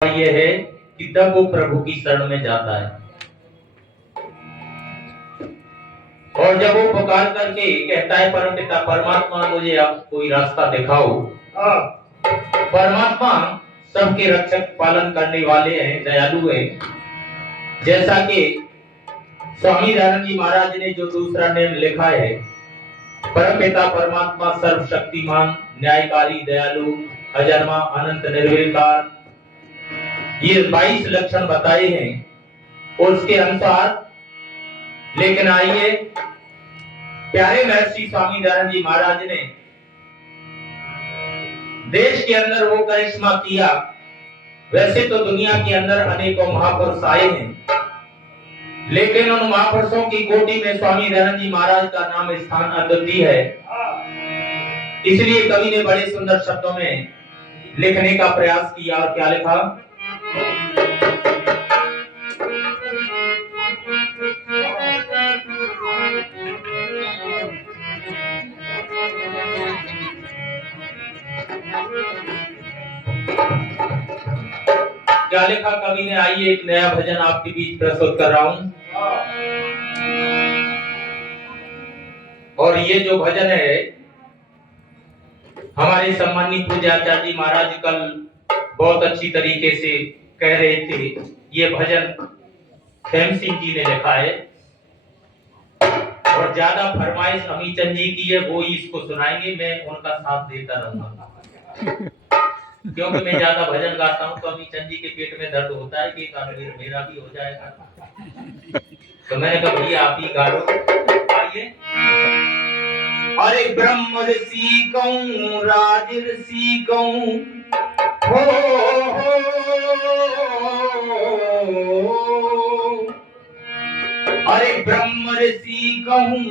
ये है कि तब वो प्रभु की शरण में जाता है और जब वो पुकार करके कहता है परमपिता परमात्मा मुझे आप कोई रास्ता दिखाओ। परमात्मा सबके रक्षक पालन करने वाले हैं, दयालु हैं। जैसा कि स्वामी दयानंद जी महाराज ने जो दूसरा नेम लिखा है, परमपिता परमात्मा सर्वशक्तिमान न्यायकारी दयालु अजन्मा अनंत निर्विकार, ये 22 लक्षण बताए हैं उसके अनुसार। लेकिन आइए, प्यारे महर्षि स्वामी दयानंद जी महाराज ने देश के अंदर वो करिश्मा किया। वैसे तो दुनिया के अंदर अनेकों महापुरुष आए हैं, लेकिन उन महापुरुषों की कोटि में स्वामी दयानंद जी महाराज का नाम स्थान अद्वितीय है। इसलिए कवि ने बड़े सुंदर शब्दों में लिखने का प्रयास किया। और क्या लिखा? क्या लिखा कवि ने? आइए एक नया भजन आपके बीच प्रस्तुत कर रहा हूं। और ये जो भजन है, हमारे सम्मानित पूज्य आचार्य जी महाराज कल बहुत अच्छी तरीके से कह रहे थे। ये भजन खेम सिंह जी ने लिखा है और ज्यादा फरमाइश अमीचंद जी की है, वो ही इसको सुनाएंगे। मैं उनका साथ देता रहूंगा क्योंकि मैं ज्यादा भजन गाता हूँ तो अमीचंद जी के पेट में दर्द होता है कि मेरा भी हो जाएगा। तो मैंने कहा भैया आप ही गा लो। आइए। अरे ब्रह्म ऋषि कहूं राज ऋषि कहूं हो, अरे ब्रह्म ऋषि कहूं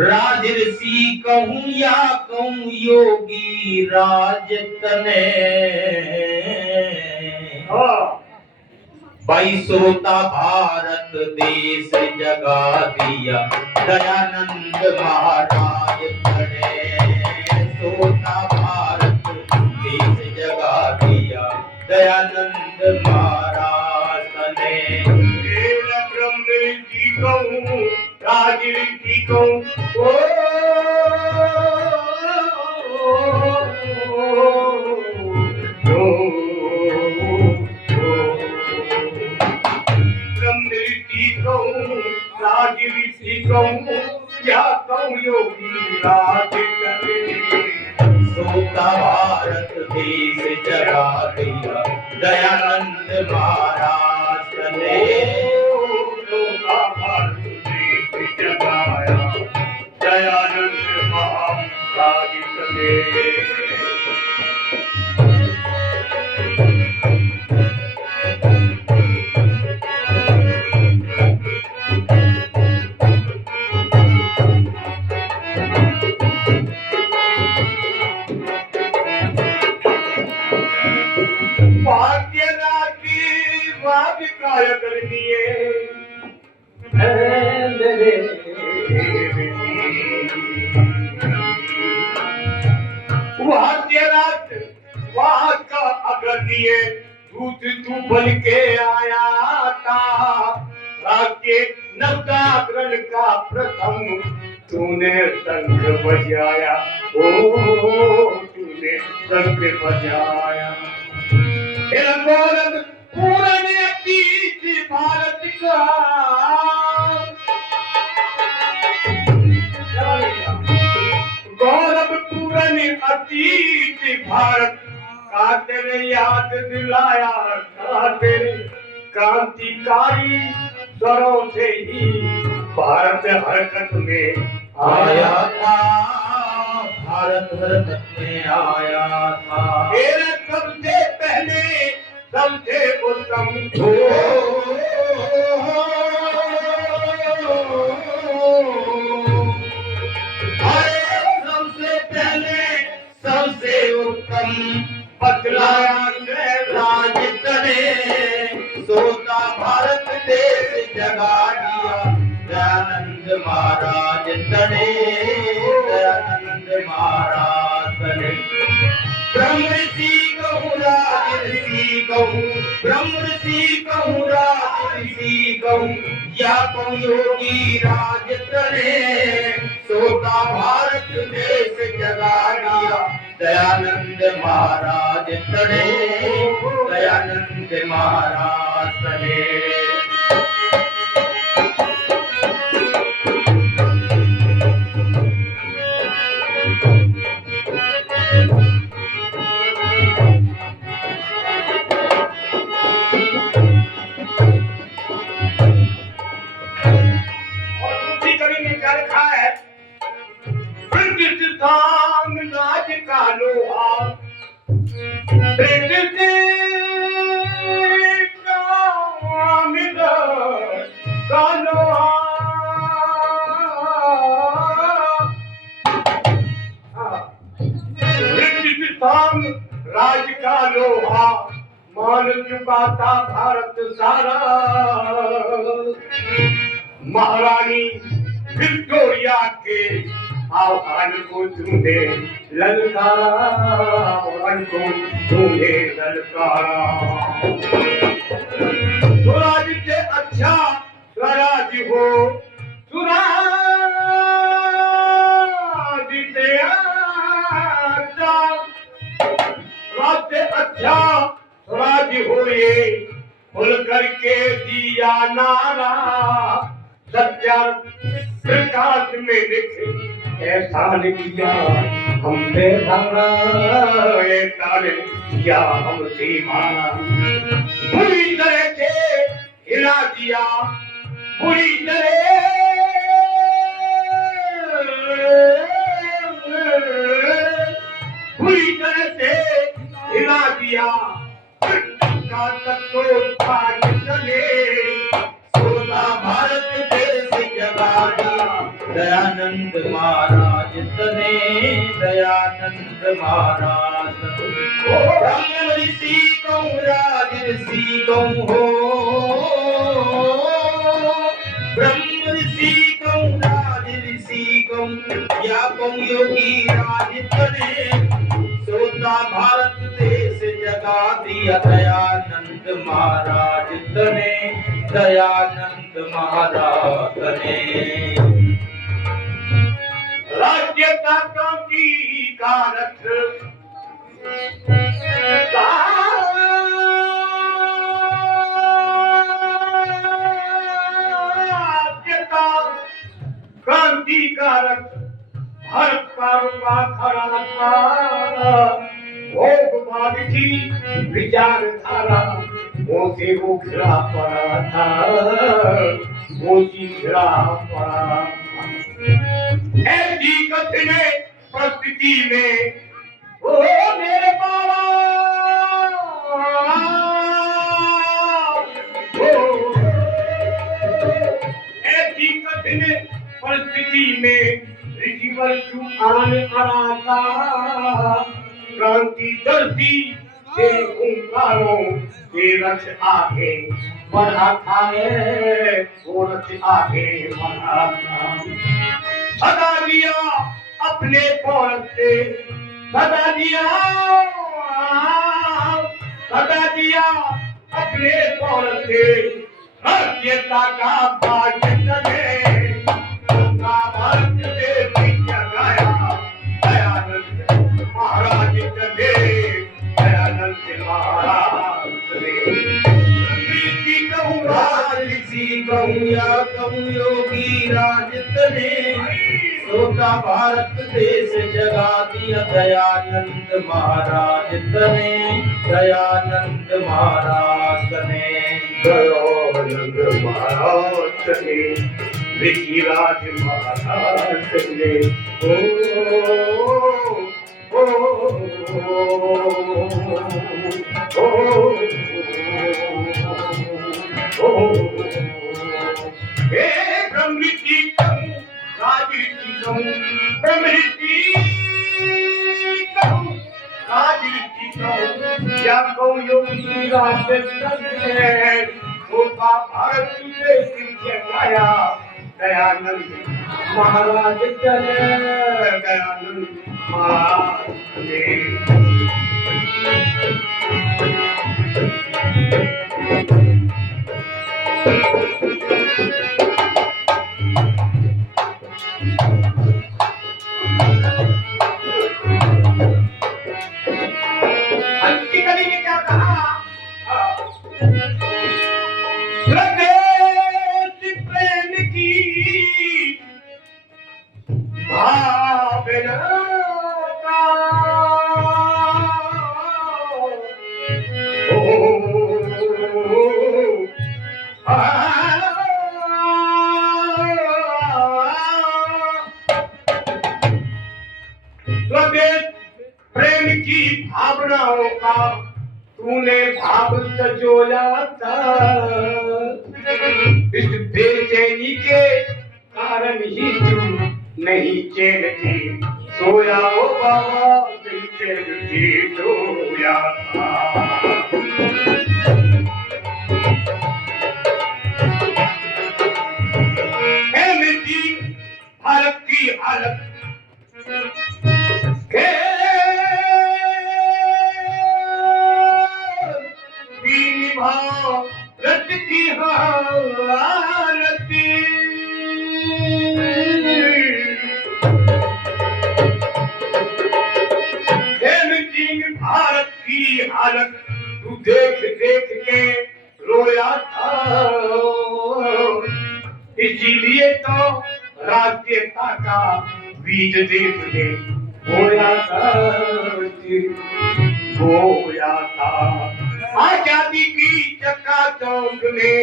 राज ऋषि कहूं या कहूं योगी राज तने। भाई श्रोता भारत देश जगा दिया दयानंद महाराज तने। श्रोता भारत देश जगा दिया दयानंद महाराज तने। ब्रह्म ऋषि कहूं राज ऋषि कहूं राज ऋषि कहूं या कहूं योगी राज करे। सोता भारत देश जगा दिया दयानंद महाराज ने। सोता भारत देश जगाया दयानंद महाराज ने। तू बन के आया था राज्य नवजागरण का प्रथम तूने शंख बजाया। ओ तूने शंख बजाया। गौरव पूर्ण अतीत भारत का, गौरव पूर्ण अतीत भारत का तेरे याद दिलाया था। तेरे क्रांतिकारी स्वरों से ही भारत हरकत में आया था, भारत हरकत में आया था। तेरे सबसे पहले सबसे उत्तम सबसे पहले सबसे उत्तम बतलाया राज तने। सोता भारत देश जगा दिया दयानंद महाराज तने। दयानंद महाराज तने। ब्रह्म ऋषि कहूं राज ऋषि कहूँ ब्रह्म ऋषि कहूँ राज ऋषि कहूँ या कहूँ योगी राज तने सोता भारत देश जगा दिया दयानंद महाराज तने दयानंद महाराज तने। धाम नाच का लोहा राज का लोहा मान चुका था भारत सारा। महारानी विक्टोरिया के आह्वान को तूने ललकारा, आह्वान को तूने ललकारा। स्वराज से अच्छा स्वराज हो, स्वराज से अच्छा, स्वराज से अच्छा स्वराज हो ये खुल करके दिया नारा। सत्या प्रकाश में लिख एहसान किया हमने धारा, एहसान किया हमसे मारा। बुरी तरह से हिला दिया, बुरी तरह से हिला दिया। का तत्व चले सोना भारत देश जगा दिया दयानंद महाराज तने दयानंद महाराज। ब्रह्म ऋषि कहूँ राज ऋषि कहूँ हो, ब्रह्म ऋषि कहूँ राज ऋषि कहूँ या कहूँ योगी राज तने सोता भारत देश जगा दिया दयानंद महाराज तने दयानंद महाराज तने। राज्यता की कारक राज्यता क्रांतिकारक भारत का रुपा खड़ा था। भोगवाद की विचारधारा मोसे उखड़ा पड़ा था, मोसी खिड़ा पड़ा। ऐसी कठिन परिस्थिति में ओ मेरे बाबा, ऐसी कठिन परिस्थिति में ऋषिवर चुपान खड़ा था। क्रांति दर्दी से हुंकारों के रथ आगे बढ़ा था, वो रथ आगे बढ़ा था। सदा दिया अपने पौर से, सदा दिया, सदा दिया अपने पौर से। राज्यता का भाग्य चले भारत देश जगाया दयानंद महाराज चले, दयानंद महाराज चले। ऋषि कहूँ राज ऋषि कहूँ या कहूँ योगी राज तने सोता भारत देश जगा दिया दयानंद महाराज तने दयानंद महाराज तने दयानंद महाराज चले, ऋषिराज महाराज चले। हे ब्रह्म ऋषि कहूँ राज ऋषि कहूँ, ब्रह्म ऋषि कहूँ राज ऋषि कहूँ या कहूँ योगी राज तने सोता भारत देश जगाया दयानंद महाराज चले, दयानंद महाराज चले। प्रदेश प्रेम की भावना का स्वदेश प्रेम की भावनाओं का तूने भाव सजोया था। इस बेचैनी के कारण ही तू नहीं चैन थी सोया ओ बाबा, दिल चैन थी सोया था। मिट्टी भारत की हालत भारत की हालत भारत की हालत तू देख देख के रोया था। इसीलिए तो राष्ट्रीयता का बीज देश में बोया था आजादी की चकाचौंध में।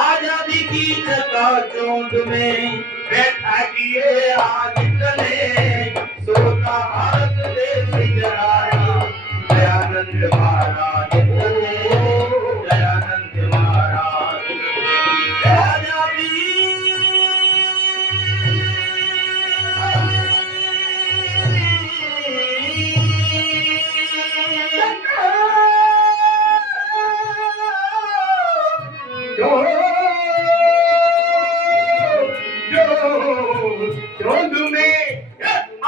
आजादी की चकाचौंध में बैठा दिए आज तले सोता भारत देश जराया दयानंद महाराज दयानंद महाराज आजादी चौंध में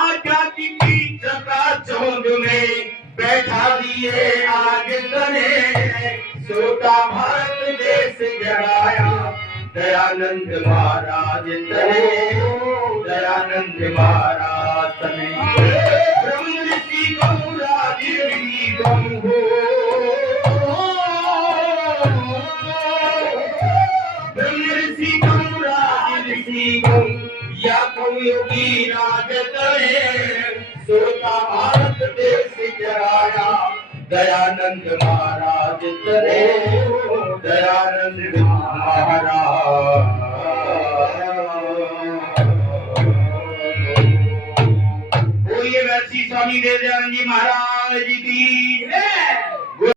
आजादी की चकाचौंध में बैठा दिए आज तले सोता भारत देश जराया दयानंद महाराज तले दयानंद महाराज तले ब्रह्म ऋषि कहूँ राजर्षि कहूँ ब्रह्म ऋषि कहूँ राजर्षि कहूँ या कहूँ योगी राज तले सोता भारत देश जराया दयानंद महाराज तले दयानंद महाराज। बोलिए वैसी स्वामी दयानंद जी महाराज की जय।